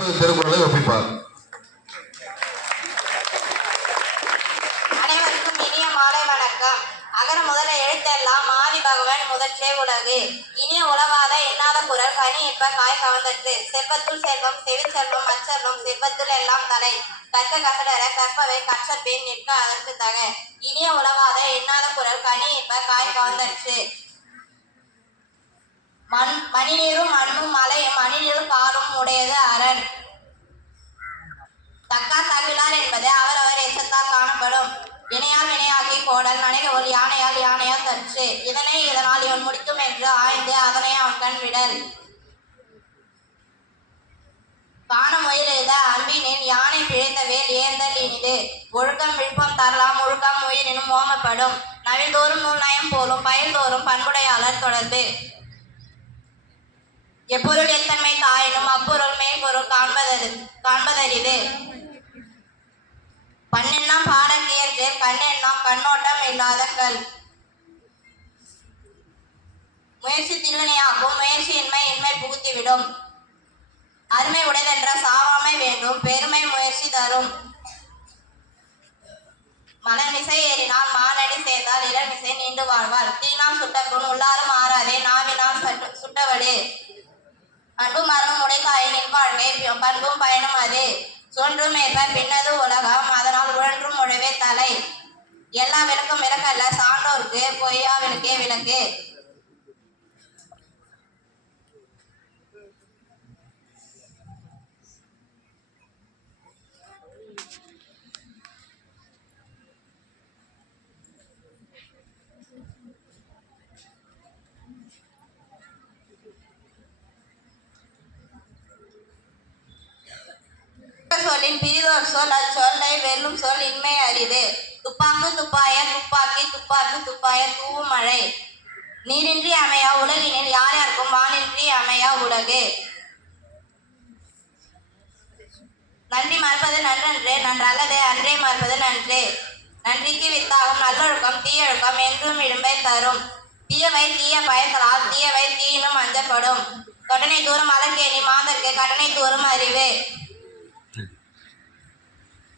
திருக்குறளை ஒப்பிப்பார். அனைவருக்கும் இனிய மாலை வணக்கம். அகர முதல எழுத்தெல்லாம் ஆதி பகவன் முதற்றே உலகு. இனிய உலகாத எண்ணாத குரல் கனி இப்ப காய் கவர்ந்தற்று. செல்வத்துள் செல்வம் செவிச்செல்வம் அச்செல்வம் செல்வத்துள் எல்லாம் தலை. கற்க கசடர கற்பவை கற்றபின் நிற்க அதற்கு தக. இனிய உலகாத எண்ணாத குரல் கனி இப்ப காய் கவர்ந்தற்று. மணிநீரும் மண்ணும் மலையும் மணிநீரும் காலும் உடையது அரண். தக்கார் தகுலார் என்பது அவரவர் எச்சத்தால் காணப்படும். வினையால் வினையாகி கோடல் நனைகோல் யானையால் யானையால் தற்று. இதனை இதனால் இவன் முடிக்கும் என்று ஆய்ந்து அதனை அவன் கண் விடல். காண முயல் எழுத அம்பினின் யானை பிழைத்த வேல் ஏந்தல் இனிது. ஒழுக்கம் விழுப்பம் தரலாம் ஒழுக்கம் முயலினும் ஓமப்படும். நவில்தோறும் நூல் நயம் போலும் பயில்தோறும் பண்புடையாளர் தொடர்பு. எப்பொருள் எத்தன்மை தாயினும் அப்பொருள் மேற்பொருள் காண்பதறிது. பண்ணெண்ணாம் பாடக்கியன்று கண்ணெண்ணாம் கண்ணோட்டம் இல்லாத கல். முயற்சி தில்வினையாகும் முயற்சியின்மை இன்மை புகுத்திவிடும். அருமை உடையதென்ற சாவாமை வேண்டும் பெருமை முயற்சி தரும். மனமிசை ஏறினால் மானடி சேர்ந்தால் இளமிசை நீண்டு வாழ்வாள். தீனால் சுட்டப்புண் உள்ளாரும் ஆறாதே நாவினால் சுட்டவடு. அன்பும் மரமும் உடைக்காயினின் வாழ்க்கை பண்பும் பயனும் அது. சொன்றும் ஏற்ப பின்னது உலகம் அதனால் உழன்றும் உழவே தலை. எல்லா விளக்கும் விளக்கல்ல சான்றோருக்கு பொய்யா விளக்கே விளக்கு. சொல்லின் பிரிதோர் சொல் அச்சொல்லை வெல்லும் சொல் இன்மை அரிது. துப்பாக்கு துப்பாய துப்பாக்கி துப்பாக்கு துப்பாய தூவும் மழை. நீரின்றி அமையா உலகினில் யார் யாருக்கும் வானின்றி அமையா உலகு. நன்றி மறப்பது நன்றன்று நன்றல்லது அன்றே மறப்பது நன்று. நன்றிக்கு வித்தாகும் நல்லொழுக்கம் தீயொழுக்கம் என்றும் இழும்பை தரும். தீயவை தீய பயத்தலால் தீயவை தீயினும் அஞ்சப்படும். தொடனை தூரம் அலங்கேணி மாந்தற்கு கடனை தூரும் அறிவு.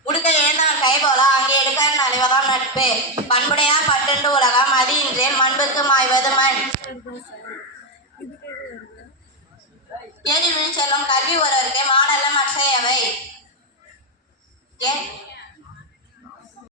உடுக்க எழுந்தவன் கை போல அங்கே எடுக்க அழிவதாம் நட்பு. பண்புடையார் பட்டுண்டு உலகம் அது இன்றே மண்புக்கு மாய்வது மண். கேள்வி செல்லும் கல்வி ஒருவருக்கு மாடல்ல மற்றையவை.